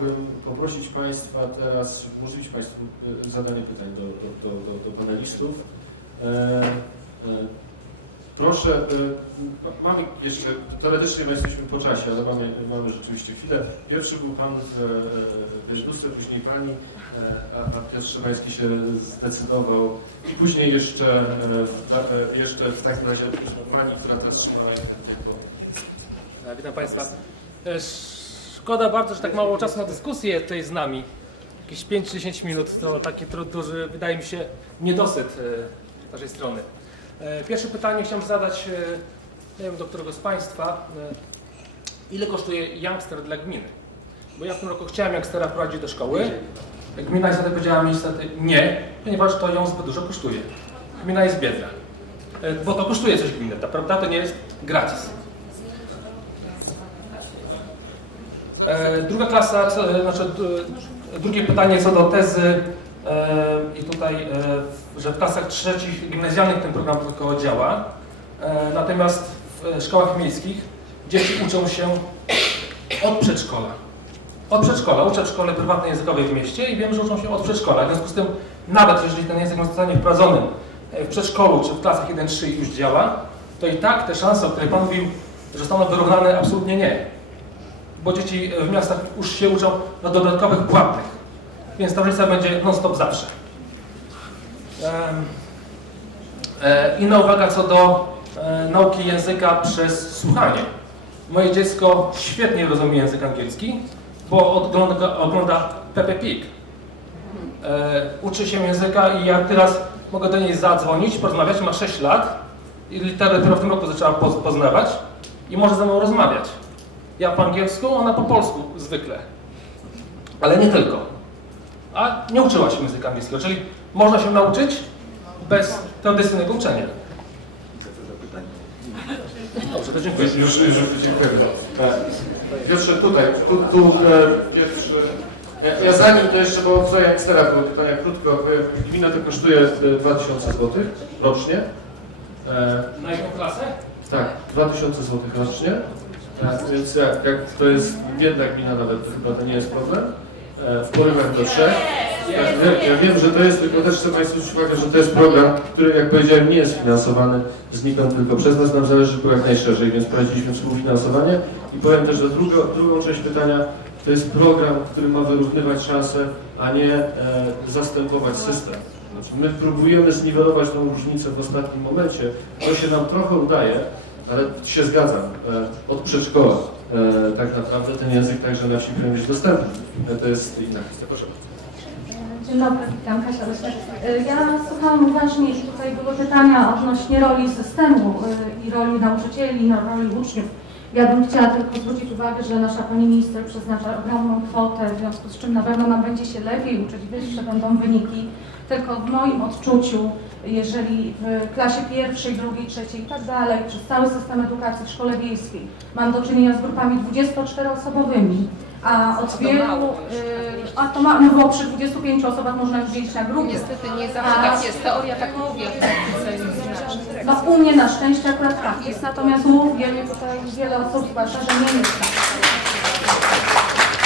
chciałbym poprosić Państwa teraz, umożliwić Państwu e, zadanie pytań do, do, do, do panelistów. E, e, proszę, e, mamy jeszcze, teoretycznie my jesteśmy po czasie, ale mamy, mamy rzeczywiście chwilę. Pierwszy był Pan Wieżdusce, później Pani, e, a, a Piotr Szymański się zdecydował i później jeszcze, e, jeszcze w takim razie Pani, która teraz trzymała E, Witam Państwa. E, Szkoda bardzo, że tak mało czasu na dyskusję tutaj z nami. Jakieś 5-10 minut to taki tru- duży, wydaje mi się, niedosyt e, z naszej strony. E, Pierwsze pytanie chciałem zadać, e, nie wiem do którego z Państwa. e, Ile kosztuje youngster dla gminy? Bo ja w tym roku chciałem youngstera wprowadzić do szkoły. Gmina niestety powiedziała mi niestety nie, ponieważ to ją zbyt dużo kosztuje. Gmina jest biedna. E, Bo to kosztuje coś gminę, prawda? To nie jest gratis. E, Druga klasa, e, znaczy drugie pytanie co do tezy e, i tutaj, e, że w klasach trzecich gimnazjalnych ten program tylko działa, E, natomiast w szkołach miejskich dzieci uczą się od przedszkola. Od przedszkola. Uczę w szkole prywatnej językowej w mieście i wiem, że uczą się od przedszkola. W związku z tym, nawet jeżeli ten język zostanie wprowadzony e, w przedszkolu czy w klasach 1-3 już działa, to i tak te szanse, o których Pan mówił, że zostaną wyrównane, absolutnie nie bo dzieci w miastach już się uczą na dodatkowych płatnych, więc ta różnica będzie non-stop zawsze. E, Inna uwaga co do e, nauki języka przez słuchanie. Moje dziecko świetnie rozumie język angielski, bo ogląda, ogląda Peppa Pig. E, uczy się języka i ja teraz mogę do niej zadzwonić, porozmawiać, ma 6 lat i dopiero w tym roku zaczęła poz- poznawać i może ze mną rozmawiać. Ja po angielsku, ona po polsku zwykle. Ale nie tylko. A nie uczyła się języka angielskiego, czyli można się nauczyć bez tradycyjnego uczenia. Dobrze, to dziękuję. Już, już, dziękujemy. E, Piotrze, tutaj, tu, tu e. Ja, ja zanim to jeszcze, bo co Youngstera było pytanie krótko. E, Gmina to kosztuje e, 2000 zł rocznie. E, Na jaką klasę? tak, 2000 zł rocznie. E, więc jak, jak to jest biedna gmina nawet, to chyba to nie jest problem. E, w porywach do trzech. Ja, ja, wiem, że to jest, tylko też chcę Państwu zwrócić uwagę, że to jest program, który jak powiedziałem nie jest finansowany znikąd tylko przez nas, nam zależy było jak najszerzej, więc prowadziliśmy współfinansowanie i powiem też, że drugą, drugą część pytania to jest program, który ma wyrównywać szanse, a nie e, zastępować system. Znaczy my próbujemy zniwelować tą różnicę w ostatnim momencie, to się nam trochę udaje, ale się zgadzam, e, od przedszkola e, tak naprawdę ten język także na wsi powinien być dostępny. E, to jest inna kwestia. Proszę. Dzień dobry, witam Kasia Ja słuchałam uważnie, że tutaj były pytania odnośnie roli systemu i roli nauczycieli, no, roli uczniów. Ja bym chciała tylko zwrócić uwagę, że nasza pani minister przeznacza ogromną kwotę, w związku z czym na pewno nam będzie się lepiej uczyć, wyższe będą wyniki. Tylko w moim odczuciu, jeżeli w klasie pierwszej, drugiej, trzeciej i tak dalej, przez cały system edukacji w szkole wiejskiej mam do czynienia z grupami 24-osobowymi, a od wielu, y, a to ma, no bo przy 25 osobach można już dzielić na grupy. Niestety nie zawsze tak jest. Teoria tak mówi, a w praktyce jest inaczej. No u mnie na szczęście akurat tak jest, natomiast mówię, tutaj wiele osób zgłasza, że nie jest tak.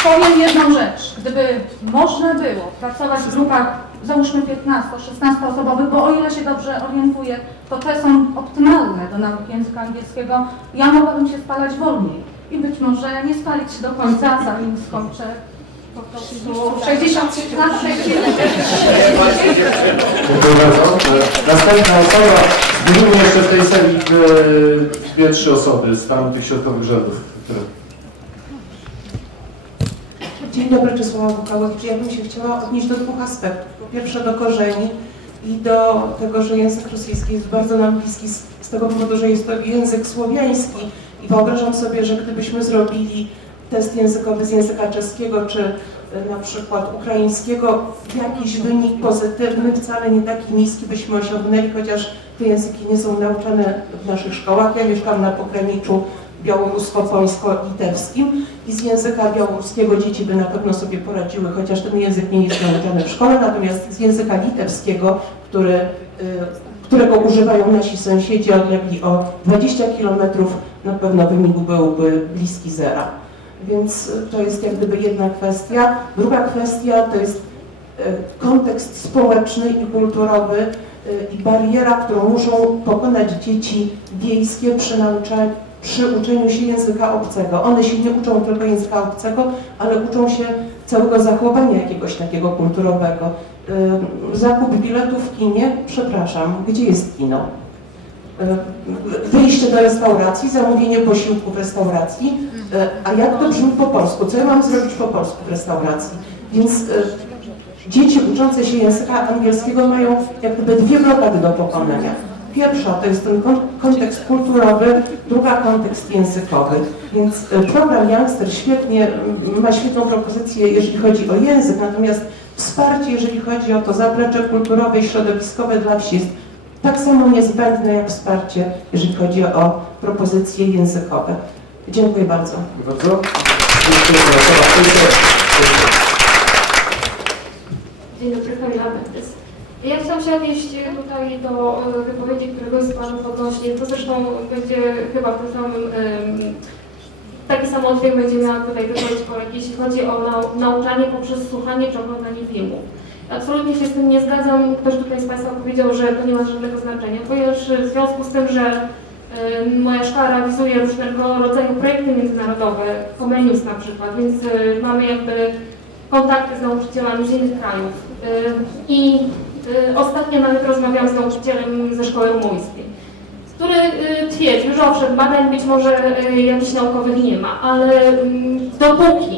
Powiem jedną rzecz, gdyby można było pracować w grupach, załóżmy 15-16 osobowych, bo o ile się dobrze orientuję, to te są optymalne do nauki języka angielskiego, ja mogłabym się spalać wolniej i być może nie spalić się do końca, zanim skończę po prostu 60 lat. Dziękuję bardzo. Następna osoba, zmienimy jeszcze w tej sali e, dwie, trzy osoby z tam tych środkowych rzędów. Dzień dobry, Czesława Bukałowicz. Ja bym się chciała odnieść do dwóch aspektów. Po pierwsze do korzeni i do tego, że język rosyjski jest bardzo nam bliski z, z tego powodu, że jest to język słowiański i wyobrażam sobie, że gdybyśmy zrobili test językowy z języka czeskiego czy e, na przykład ukraińskiego, jakiś wynik pozytywny, wcale nie taki niski byśmy osiągnęli, chociaż te języki nie są nauczane w naszych szkołach. Ja mieszkam na pograniczu białorusko-polsko-litewskim i z języka białoruskiego dzieci by na pewno sobie poradziły, chociaż ten język nie jest nauczany w szkole, natomiast z języka litewskiego, który, y, którego używają nasi sąsiedzi odlegli o 20 kilometrów, na pewno wynik byłby bliski zera. Więc y, to jest jak gdyby jedna kwestia. Druga kwestia to jest y, kontekst społeczny i kulturowy i bariera, którą muszą pokonać dzieci wiejskie przy, naucza, przy uczeniu się języka obcego. One się nie uczą tylko języka obcego, ale uczą się całego zachowania jakiegoś takiego kulturowego. Y, Zakup biletu w kinie, przepraszam, gdzie jest kino? Y, Wyjście do restauracji, zamówienie posiłku w restauracji, y, a jak to brzmi po polsku? Co ja mam zrobić po polsku w restauracji? Więc dzieci uczące się języka angielskiego mają jak gdyby dwie blokady do pokonania. Pierwsza to jest ten kon- kontekst kulturowy, druga kontekst językowy. Więc y, program Youngster świetnie, ma świetną propozycję, jeżeli chodzi o język, natomiast wsparcie, jeżeli chodzi o to zaplecze kulturowe i środowiskowe dla wsi jest tak samo niezbędne jak wsparcie, jeżeli chodzi o propozycje językowe. Dziękuję bardzo. Dziękuję bardzo. Dziękuję bardzo. Dzień dobry, Kamila Bendys. Ja chciałam się odnieść tutaj do e, wypowiedzi któregoś z panów odnośnie, to zresztą będzie chyba w tym samym, taki sam odbieg będzie miała tutaj wypowiedź kolegi, jeśli chodzi o nau nauczanie poprzez słuchanie czy oglądanie filmu. Absolutnie się z tym nie zgadzam. Ktoś tutaj z Państwa powiedział, że to nie ma żadnego znaczenia, ponieważ w związku z tym, że moja szkoła realizuje różnego rodzaju projekty międzynarodowe, Comenius na przykład, więc e, mamy jakby kontakty z nauczycielami z innych krajów. I ostatnio nawet rozmawiałam z nauczycielem ze szkoły rumuńskiej, który y, twierdził, że owszem, badań być może y, jakichś naukowych nie ma, ale mm, dopóki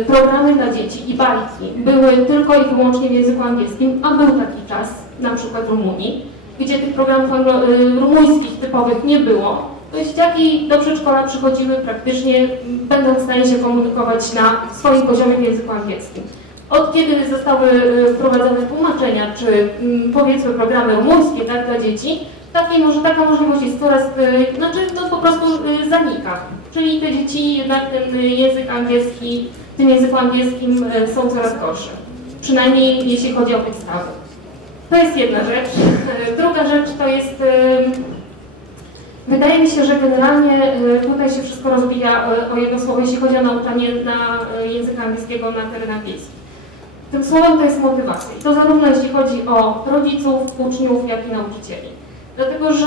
y, programy dla dzieci i bajki były tylko i wyłącznie w języku angielskim, a był taki czas, na przykład w Rumunii, gdzie tych programów y, rumuńskich typowych nie było, to dzieciaki do przedszkola przychodziły praktycznie, m, będąc w stanie się komunikować na swoim poziomie w języku angielskim. Od kiedy zostały y, wprowadzone tłumaczenia, czy mm, powiedzmy programy rumuńskie tak, dla dzieci, takiej może, taka możliwość jest coraz, y, znaczy no, po prostu y, zanika. Czyli te dzieci jednak ten język angielski, tym języku angielskim są coraz gorsze. Przynajmniej jeśli chodzi o podstawy. To jest jedna rzecz. Druga rzecz to jest Wydaje mi się, że generalnie tutaj się wszystko rozbija o jedno słowo, jeśli chodzi o nauczanie na języka angielskiego na terenach wiejskich. Tym słowem to jest motywacja. I to zarówno jeśli chodzi o rodziców, uczniów, jak i nauczycieli. Dlatego, że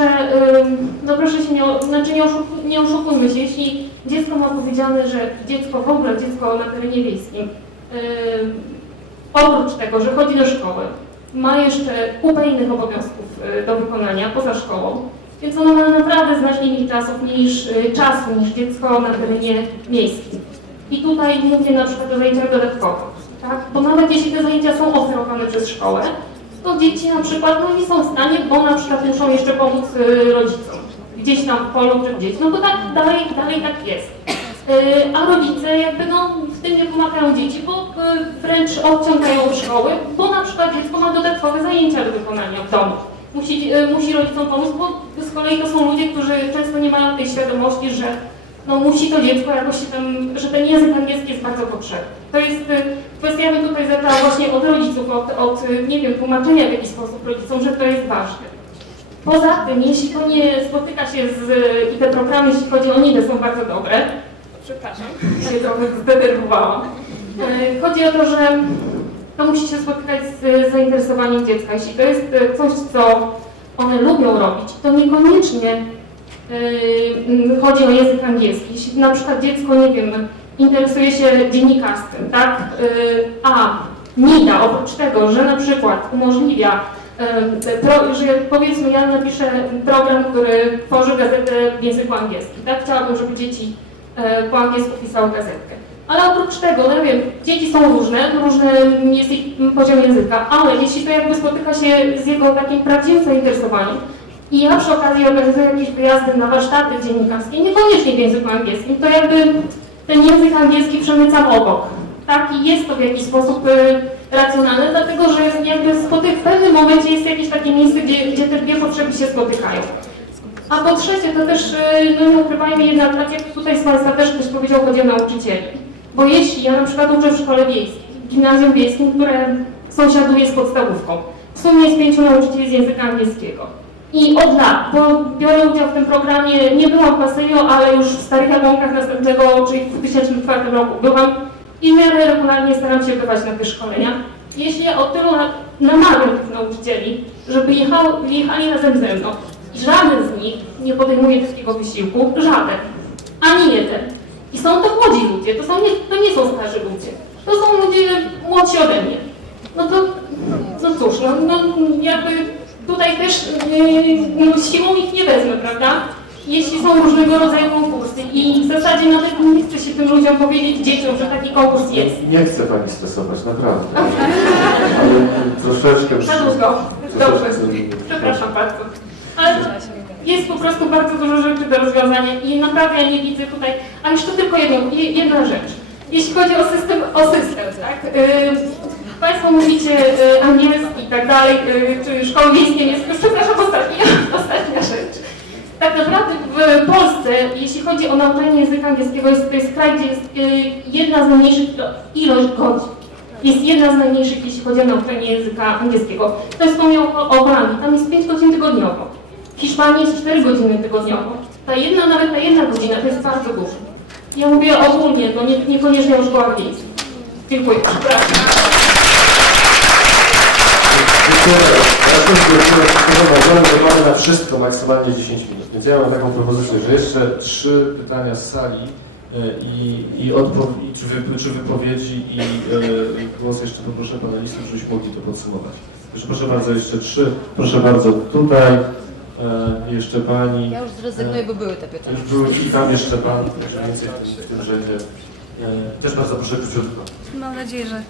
no proszę się nie, znaczy nie, oszuku, nie oszukujmy się, jeśli dziecko ma powiedziane, że dziecko w ogóle dziecko na terenie wiejskim, oprócz tego, że chodzi do szkoły, ma jeszcze kupę innych obowiązków y, do wykonania poza szkołą, więc ono ma naprawdę znacznie mniej czasów niż, y, czasu niż dziecko na terenie miejskim. I tutaj mówię na przykład o zajęciach dodatkowych, tak? Bo nawet jeśli te zajęcia są oferowane przez szkołę, to dzieci na przykład no, nie są w stanie, bo na przykład muszą jeszcze pomóc y, rodzicom. Gdzieś tam w polu czy gdzieś. No to tak dalej, dalej tak jest. Y, a rodzice jakby no, w tym nie pomagają dzieci, bo y, wręcz odciągają od szkoły, bo na przykład dziecko ma dodatkowe zajęcia do wykonania w domu. Musi, musi rodzicom pomóc, bo z kolei to są ludzie, którzy często nie mają tej świadomości, że no musi to dziecko jakoś się tam, że ten język angielski jest bardzo potrzebny. To jest y, kwestia, bym tutaj zaczęła właśnie od rodziców, od, od y, nie wiem, tłumaczenia w jakiś sposób rodzicom, że to jest ważne. Poza tym, jeśli to nie spotyka się z, i te programy, jeśli chodzi o NIDE, są bardzo dobre, przepraszam, się trochę zdenerwowałam. Y, Chodzi o to, że to musi się spotykać z zainteresowaniem dziecka. Jeśli to jest y, coś, co one lubią robić, to niekoniecznie y, chodzi o język angielski. Jeśli na przykład dziecko, nie wiem, interesuje się dziennikarstwem, tak? Y, A NIDA, oprócz tego, że na przykład umożliwia y, pro, że powiedzmy ja napiszę program, który tworzy gazetę w języku angielskim, tak? Chciałabym, żeby dzieci po angielsku pisały gazetkę. Ale oprócz tego, no wiem, dzieci są różne, różny jest ich poziom języka, ale jeśli to jakby spotyka się z jego takim prawdziwym zainteresowaniem i ja przy okazji organizuję jakieś wyjazdy na warsztaty dziennikarskie, niekoniecznie w języku angielskim, to jakby ten język angielski przemycam obok. Tak? I jest to w jakiś sposób y, racjonalne, dlatego że jakby spotyk, w pewnym momencie jest jakieś takie miejsce, gdzie, gdzie te dwie potrzeby się spotykają. A po trzecie, to też, y, no nie ukrywajmy jednak, tak jak tutaj z Państwa też ktoś powiedział, chodzi o nauczycieli. Bo jeśli ja na przykład uczę w szkole wiejskiej, w gimnazjum wiejskim, które sąsiaduje z podstawówką, w sumie jest pięciu nauczycieli z języka angielskiego. I od lat, bo biorę udział w tym programie, nie byłam w Pasejo, ale już w Starych Jabłonkach następnego, czyli w 2004 roku byłam i w miarę regularnie staram się bywać na te szkolenia. Jeśli ja od tylu lat namawiam tych nauczycieli, żeby jechali razem ze mną i żaden z nich nie podejmuje takiego wysiłku, żaden, ani jeden. I są to młodzi ludzie, to, są nie, to nie są starzy ludzie, to są ludzie młodsi ode mnie. No to, no cóż, no, no jakby tutaj też yy, siłą ich nie wezmę, prawda? Jeśli są różnego rodzaju konkursy i w zasadzie nawet nie chcę się tym ludziom powiedzieć, dzieciom, że taki konkurs jest. Nie chcę Pani stresować, naprawdę. Ale troszeczkę... Za długo. Dobrze. Przepraszam bardzo. Ale jest po prostu bardzo dużo rzeczy do rozwiązania i naprawdę ja nie widzę tutaj, a jeszcze tylko jedno, je- jedna rzecz. Jeśli chodzi o system, o system, tak? Yy, Państwo mówicie yy, angielski tak dalej, yy, czy szkoły miejskie jest, przepraszam, ostatnia, ostatnia rzecz. Tak naprawdę w Polsce, jeśli chodzi o nauczanie języka angielskiego, jest, to jest kraj, gdzie jest yy, jedna z najmniejszych ilo- ilość godzin. Jest jedna z najmniejszych, jeśli chodzi o nauczanie języka angielskiego. To jest wspomniał o, o Holandii, tam jest 5 godzin tygodniowo. W Hiszpanii jest 4 godziny tygodniowo. Ta jedna, nawet ta jedna godzina to jest bardzo dużo. Ja mówię ogólnie, no nie, niekoniecznie o szkołach wiejskich. Dziękuję. Dziękuję. Ja też dziękuję. Że mamy na wszystko maksymalnie 10 minut. Więc ja mam taką propozycję, że jeszcze trzy pytania z sali e, i, i, czy, wy, czy wypowiedzi i e, głos jeszcze poproszę panelistów, żebyśmy mogli to podsumować. Jeszcze proszę bardzo, jeszcze trzy. Proszę bardzo, tutaj e, jeszcze pani. Ja już zrezygnuję, bo były te pytania. Już był i tam jeszcze pan, także więcej w tym, w tym rzędzie. E, też bardzo proszę króciutko. Mam nadzieję, że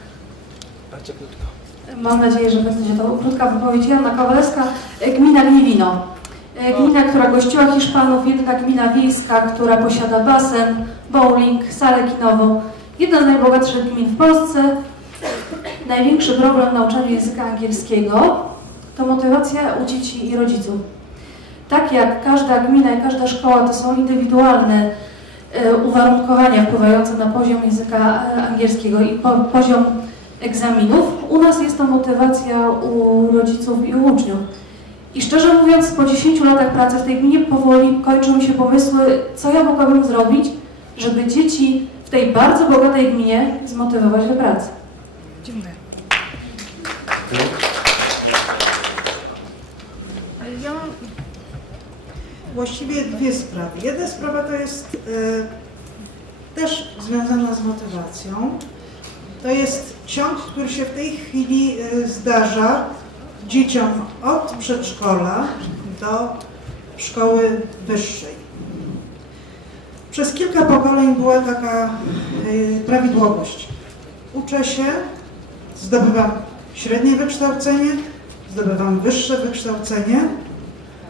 Bardzo krótko. Mam nadzieję, że będzie to krótka wypowiedź. Joanna Kowalewska, e, gmina Gniewino. E, Gmina, która gościła Hiszpanów, jedna gmina wiejska, która posiada basen, bowling, salę kinową. Jedna z najbogatszych gmin w Polsce. Największy problem w nauczaniu języka angielskiego to motywacja u dzieci i rodziców. Tak jak każda gmina i każda szkoła to są indywidualne e, uwarunkowania wpływające na poziom języka angielskiego i po, poziom egzaminów. U nas jest to motywacja u rodziców i u uczniów. I szczerze mówiąc, po 10 latach pracy w tej gminie powoli kończą mi się pomysły, co ja mogłabym zrobić, żeby dzieci w tej bardzo bogatej gminie zmotywować do pracy. Dziękuję. Ja mam właściwie dwie sprawy. Jedna sprawa to jest e, też związana z motywacją. To jest ciąg, który się w tej chwili e, zdarza dzieciom od przedszkola do szkoły wyższej. Przez kilka pokoleń była taka e, prawidłowość. Uczę się, zdobywam średnie wykształcenie, zdobywam wyższe wykształcenie,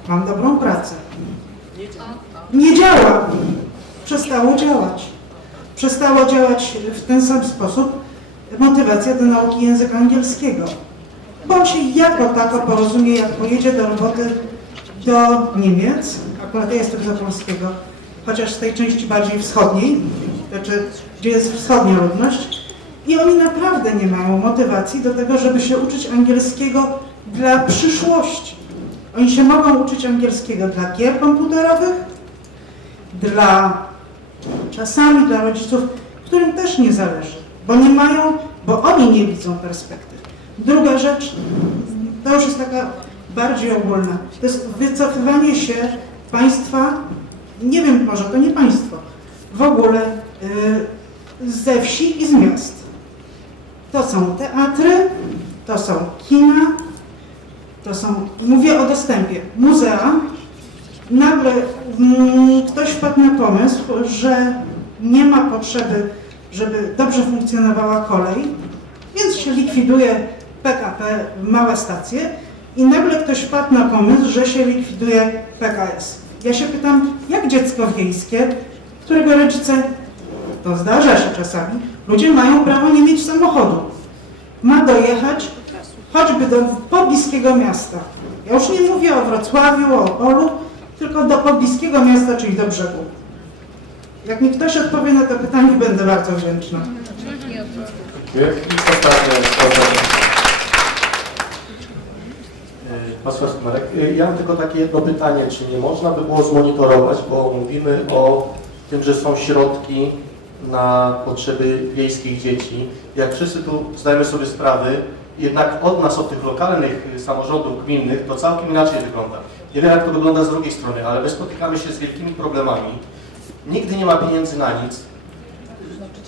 mam dobrą pracę. Nie działa. Przestało działać. Przestało działać w ten sam sposób motywacja do nauki języka angielskiego. Bo on się jako tako porozumie, jak pojedzie do roboty do Niemiec, akurat ja jestem za polskiego, chociaż z tej części bardziej wschodniej, znaczy gdzie jest wschodnia ludność, i oni naprawdę nie mają motywacji do tego, żeby się uczyć angielskiego dla przyszłości. Oni się mogą uczyć angielskiego dla gier komputerowych, dla czasami dla rodziców, którym też nie zależy, bo nie mają, bo oni nie widzą perspektyw. Druga rzecz, to już jest taka bardziej ogólna, to jest wycofywanie się państwa, nie wiem, może to nie państwo, w ogóle yy, ze wsi i z miast. To są teatry, to są kina, to są, mówię o dostępie, muzea. Nagle mm, ktoś wpadł na pomysł, że nie ma potrzeby, żeby dobrze funkcjonowała kolej, więc się likwiduje PKP, małe stacje i nagle ktoś wpadł na pomysł, że się likwiduje PKS. Ja się pytam, jak dziecko wiejskie, którego rodzice, to zdarza się czasami, ludzie mają prawo nie mieć samochodu, ma dojechać choćby do pobliskiego miasta. Ja już nie mówię o Wrocławiu, o Opolu, tylko do pobliskiego miasta, czyli do brzegu. Jak mi ktoś odpowie na to pytanie, będę bardzo wdzięczna. Dziękuję. I ostatnie, ostatnie. E, Masłowski Marek. Y, Ja mam tylko takie jedno pytanie, czy nie można by było zmonitorować, bo mówimy o tym, że są środki na potrzeby wiejskich dzieci. Jak wszyscy tu zdajemy sobie sprawy, jednak od nas, od tych lokalnych samorządów gminnych, to całkiem inaczej wygląda. Nie wiem, jak to wygląda z drugiej strony, ale my spotykamy się z wielkimi problemami. Nigdy nie ma pieniędzy na nic.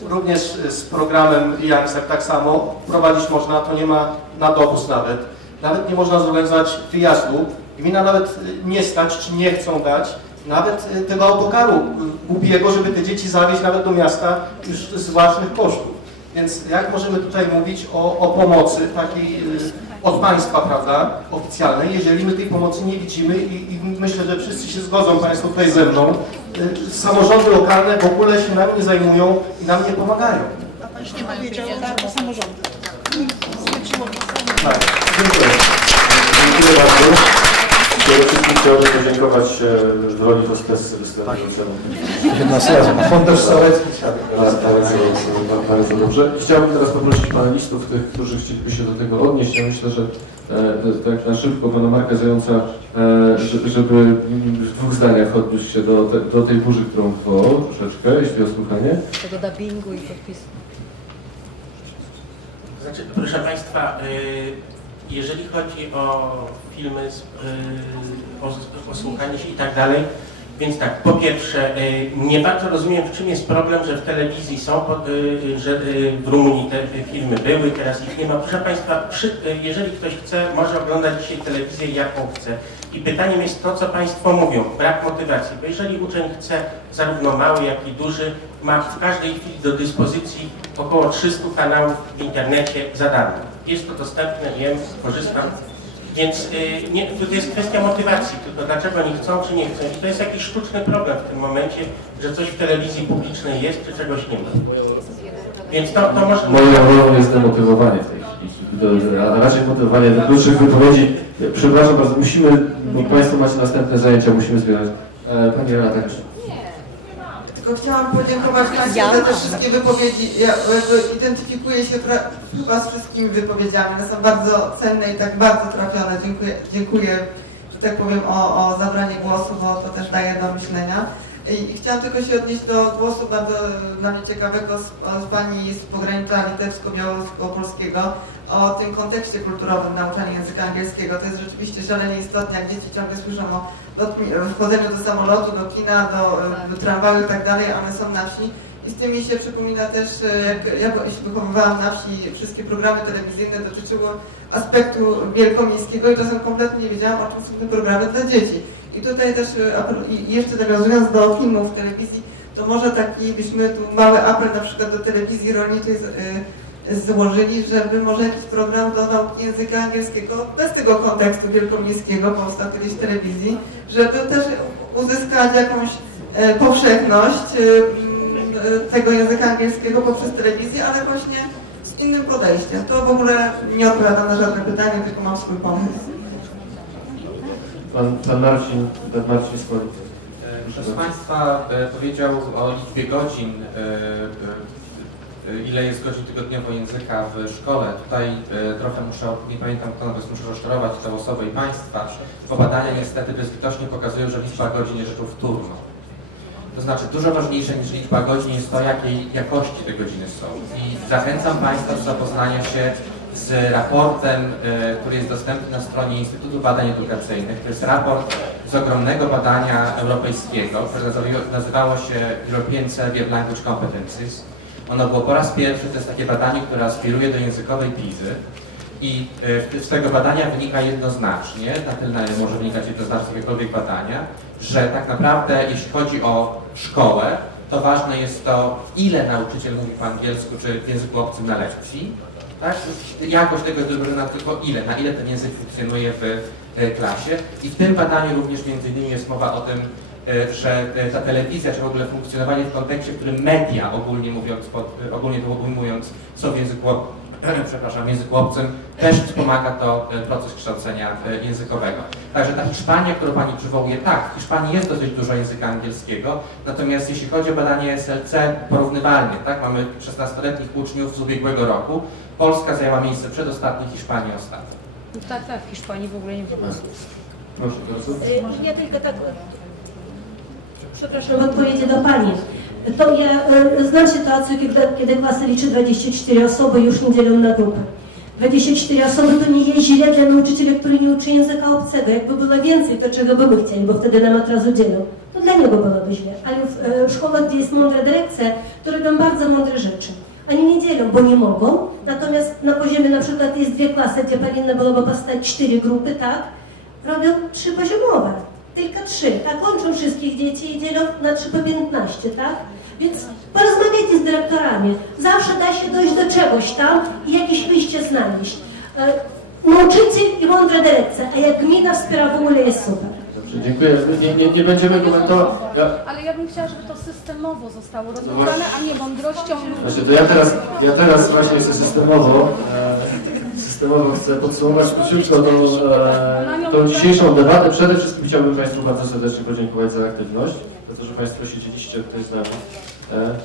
Również z programem Youngster tak samo. Prowadzić można, to nie ma na dowóz nawet. Nawet nie można zorganizować wyjazdu. Gmina nawet y, nie stać, czy nie chcą dać, nawet y, tego autokaru głupiego, żeby te dzieci zawieźć nawet do miasta już z własnych kosztów. Więc jak możemy tutaj mówić o, o pomocy takiej od państwa, prawda, oficjalnej, jeżeli my tej pomocy nie widzimy i, i myślę, że wszyscy się zgodzą Państwo tutaj ze mną, samorządy lokalne w ogóle się nam nie zajmują i nam nie pomagają. Już nie powiedziała, to samorządy. Tak, dziękuję. Dziękuję bardzo. Przede wszystkim chciałbym podziękować e, w roli hostessy występującemu. Jedna sezon. Fundusz Sołecki Bardzo, bardzo, bardzo dobrze. Chciałbym teraz poprosić panelistów, tych, którzy chcieliby się do tego odnieść. Ja myślę, że tak na szybko pana Marka Zająca, e, że- żeby w dwóch zdaniach odniósł się do, te, do tej burzy, którą wywołał troszeczkę, jeśli o słuchanie. Tego dubbingu i podpisu. Znaczy, proszę Państwa, y, jeżeli chodzi o filmy, o, o słuchanie się i tak dalej, więc tak, po pierwsze, y, nie bardzo rozumiem, w czym jest problem, że w telewizji są, po- y, że y, w Rumunii te filmy były, teraz ich nie ma. Proszę Państwa, y, jeżeli ktoś chce, może oglądać dzisiaj telewizję jaką chce. I pytaniem jest to, co Państwo mówią, brak motywacji, bo jeżeli uczeń chce, zarówno mały, jak i duży, ma w każdej chwili do dyspozycji około 300 kanałów w internecie za darmo. Jest to dostępne, wiem, korzystam. Więc y, nie, to jest kwestia motywacji, tylko dlaczego oni chcą czy nie chcą. I to jest jakiś sztuczny problem w tym momencie, że coś w telewizji publicznej jest, czy czegoś nie ma. Więc to, to może... Moją rolą jest demotywowanie tej a raczej motywowanie do krótszych wypowiedzi. Przepraszam bardzo, musimy, bo Państwo macie następne zajęcia, musimy zbierać. E, Pani Renata Kasia. Tylko chciałam podziękować Państwu za te wszystkie wypowiedzi. Ja identyfikuję się chyba z wszystkimi wypowiedziami. One są bardzo cenne i tak bardzo trafione. Dziękuję, dziękuję że tak powiem, o, o zabranie głosu, bo to też daje do myślenia. I, chciałam tylko się odnieść do głosu bardzo dla mnie ciekawego z, z Pani z pogranicza litewsko-białorusko-polskiego o tym kontekście kulturowym nauczania języka angielskiego. To jest rzeczywiście szalenie istotne, jak dzieci ciągle słyszą o wchodzeniu do samolotu, do kina, do, e, do tramwaju i tak dalej, a one są na wsi. I z tym mi się przypomina też, e, jak ja się wychowywałam na wsi, wszystkie programy telewizyjne dotyczyły aspektu wielkomiejskiego i czasem kompletnie nie wiedziałam, o czym są te programy dla dzieci. I tutaj też, e, jeszcze nawiązując do filmów telewizji, to może taki byśmy tu mały apel na przykład do telewizji rolniczej e, złożyli, żeby może jakiś program do nauki języka angielskiego bez tego kontekstu wielkomiejskiego, powstał kiedyś w telewizji, żeby też uzyskać jakąś e, powszechność tego języka angielskiego poprzez telewizję, ale właśnie z innym podejściem. To w ogóle nie odpowiadam na żadne pytanie, tylko mam swój pomysł. Pan, pan Marcin, pan Marcin Smolik. Proszę Państwa e, powiedział o liczbie godzin, e, e, e, ile jest godzin tygodniowo języka w szkole. Tutaj e, trochę muszę, nie pamiętam kto nawet muszę rozczarować tę osobę i Państwa, bo badania niestety bezlitośnie pokazują, że liczba godzin jest rzeczą wtórną. To znaczy dużo ważniejsze niż liczba godzin jest to, jakiej jakości te godziny są. I zachęcam Państwa do zapoznania się z raportem, e, który jest dostępny na stronie Instytutu Badań Edukacyjnych. To jest raport z ogromnego badania europejskiego, które nazywa- nazywało się European Survey of Language Competencies. Ono było po raz pierwszy, to jest takie badanie, które aspiruje do językowej PISY. I e, z tego badania wynika jednoznacznie, na tyle może wynikać jednoznacznie jakiegokolwiek badania, że tak naprawdę jeśli chodzi o szkołę, to ważne jest to, ile nauczyciel mówi po angielsku czy w języku obcym na lekcji. Tak? Jakość tego jest wybrana tylko ile, na ile ten język funkcjonuje w e, klasie. I w tym badaniu również między innymi jest mowa o tym, e, że ta telewizja, czy w ogóle funkcjonowanie w kontekście, w którym media ogólnie mówiąc, e, ogólnie to ujmując, są w języku, przepraszam, w języku obcym, też wspomaga to e, proces kształcenia e, językowego. Także ta Hiszpania, którą Pani przywołuje, tak, w Hiszpanii jest dosyć dużo języka angielskiego, natomiast jeśli chodzi o badanie SLC, porównywalnie, tak, mamy 16-letnich uczniów z ubiegłego roku, Polska zajęła miejsce przedostatnie, Hiszpania ostatnie. No tak, tak, w Hiszpanii w ogóle nie słów. Proszę bardzo. Ja tylko tak, przepraszam, odpowiedzi do Pani. To ja e, znam sytuację, kiedy, kiedy klasa liczy 24 osoby już nie dzielą na grupy. 24 osoby to nie jest źle dla nauczyciela, który nie uczy języka obcego. Jakby było więcej, to czego by chcieli, bo wtedy nam od razu dzielą. To dla niego byłoby źle. Ale w szkołach, gdzie jest mądra dyrekcja, to robią bardzo mądre rzeczy. Oni nie dzielą, bo nie mogą. Natomiast na poziomie na przykład jest dwie klasy, gdzie powinno byłoby powstać cztery grupy, tak? Robią trzy poziomowe. Tylko trzy, tak? Łączą wszystkich dzieci i dzielą na trzy po 15, tak? Więc porozmawiajcie z dyrektorami. Zawsze da się dojść do czegoś tam i jakieś wyjście znaleźć. E, nauczyciel i mądra dyrekcja, a jak gmina wspiera w ogóle jest super. Dobrze, dziękuję. Nie, nie, nie będziemy komentować. Ja, Ale ja bym chciała, żeby to systemowo zostało rozwiązane, a nie mądrością ludzi. Znaczy, to ja teraz, ja teraz właśnie chcę systemowo, e, systemowo chcę podsumować króciutko tą, e, tą dzisiejszą debatę. Przede wszystkim chciałbym Państwu bardzo serdecznie podziękować za aktywność, za to, że Państwo siedzieliście tutaj z nami. E,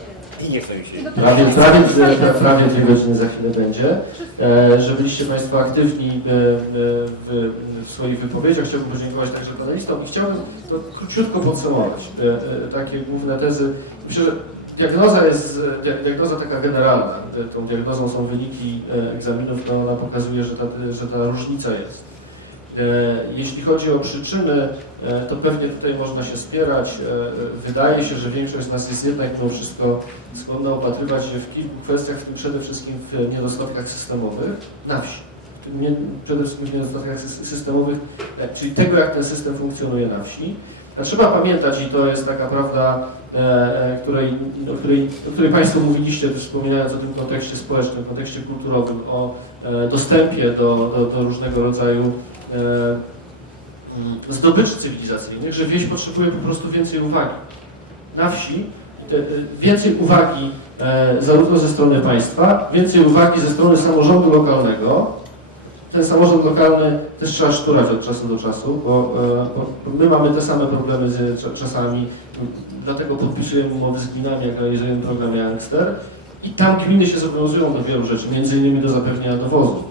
I nie się. Prawie, prawie, pra- prawie dwie godziny za chwilę będzie. E, że byliście Państwo aktywni w, swoich wypowiedziach. Chciałbym podziękować także panelistom i chciałbym to króciutko podsumować takie główne tezy. Myślę, że diagnoza jest dia- diagnoza taka generalna. Tą diagnozą są wyniki e, egzaminów, to ona pokazuje, że ta, że ta różnica jest. E, Jeśli chodzi o przyczyny, e, to pewnie tutaj można się spierać. E, e, Wydaje się, że większość z nas jest jednak mimo wszystko skłonna opatrywać się w kilku kwestiach, w tym przede wszystkim w niedostatkach systemowych na wsi. Przede wszystkim w niedostatkach sys- systemowych, e, czyli tego, jak ten system funkcjonuje na wsi. Trzeba pamiętać, i to jest taka prawda, e, e, której, o, której, o której Państwo mówiliście, wspominając o tym kontekście społecznym, kontekście kulturowym, o e, dostępie do, do, do różnego rodzaju zdobyczy cywilizacyjnych, że wieś potrzebuje po prostu więcej uwagi. Na wsi więcej uwagi zarówno ze strony państwa, więcej uwagi ze strony samorządu lokalnego. Ten samorząd lokalny też trzeba szturać od czasu do czasu, bo, e, bo my mamy te same problemy z cza- czasami, dlatego podpisujemy umowy z gminami, jak realizujemy program Youngster i tam gminy się zobowiązują do wielu rzeczy, między innymi do zapewnienia dowozu.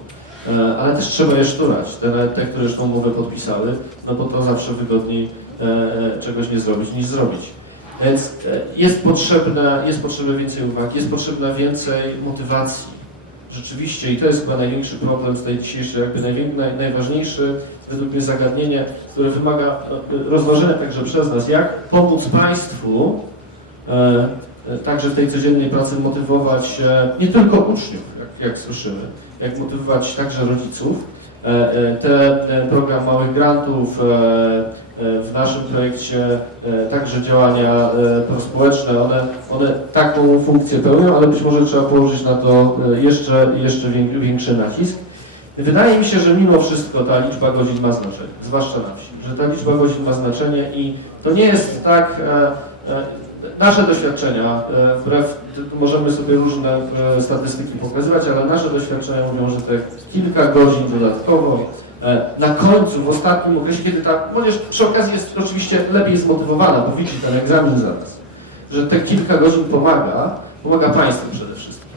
E, ale też trzeba je szturać, te, te które już tą umowę podpisały, no bo to zawsze wygodniej e, e, czegoś nie zrobić niż zrobić. Więc e, jest potrzebne, jest potrzebne więcej uwagi, jest potrzebne więcej motywacji. Rzeczywiście, i to jest chyba największy problem z tej dzisiejszej, jakby naj, najważniejsze według mnie zagadnienie, które wymaga e, rozważenia także przez nas, jak pomóc państwu e, e, także w tej codziennej pracy motywować e, nie tylko uczniów, jak, jak słyszymy, jak motywować także rodziców. E, e, Te, ten program małych grantów, e, w naszym projekcie e, także działania e, prospołeczne, one, one taką funkcję pełnią, ale być może trzeba położyć na to e, jeszcze, jeszcze wię- większy nacisk. Wydaje mi się, że mimo wszystko ta liczba godzin ma znaczenie, zwłaszcza na wsi, że ta liczba godzin ma znaczenie i to nie jest tak, e, e, nasze doświadczenia, e, wbrew, możemy sobie różne e, statystyki pokazywać, ale nasze doświadczenia mówią, że te kilka godzin dodatkowo e, na końcu, w ostatnim okresie, kiedy ta młodzież przy okazji jest oczywiście lepiej zmotywowana, bo widzi ten egzamin zaraz, że te kilka godzin pomaga, pomaga państwu przede wszystkim,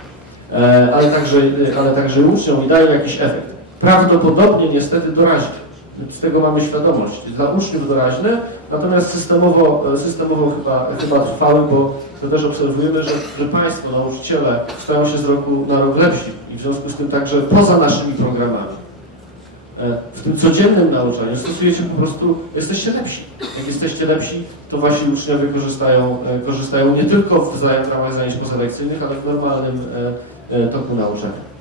e, ale także, ale także uczniom i daje jakiś efekt. Prawdopodobnie niestety doraźny. Z tego mamy świadomość. Dla uczniów doraźny, natomiast systemowo, e, systemowo chyba, chyba trwały, bo to też obserwujemy, że, że państwo, nauczyciele stają się z roku na rok lepsi i w związku z tym także poza naszymi programami. E, W tym codziennym nauczaniu stosujecie po prostu, jesteście lepsi. Jak jesteście lepsi, to wasi uczniowie korzystają, e, korzystają nie tylko w ramach zajęć pozalekcyjnych, ale w normalnym e, toku nauczania.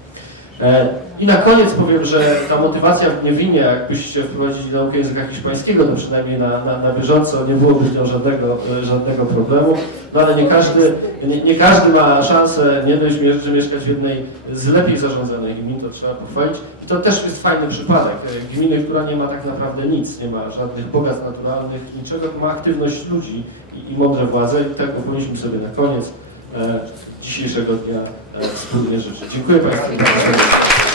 E, I na koniec powiem, że ta motywacja w Gniewinie, jakbyście wprowadzili naukę języka hiszpańskiego, to przynajmniej na, na, na bieżąco nie byłoby z nią żadnego, e, żadnego problemu. No ale nie każdy, nie, nie każdy ma szansę nie dość, mieszkać w jednej z lepiej zarządzanych gmin, to trzeba pochwalić. I to też jest fajny przypadek. E, Gminy, która nie ma tak naprawdę nic, nie ma żadnych bogactw naturalnych, niczego, ma aktywność ludzi i, i mądre władze. I tego powinniśmy sobie na koniec dzisiejszego dnia e, wspólnie życzyć. Dziękuję Państwu.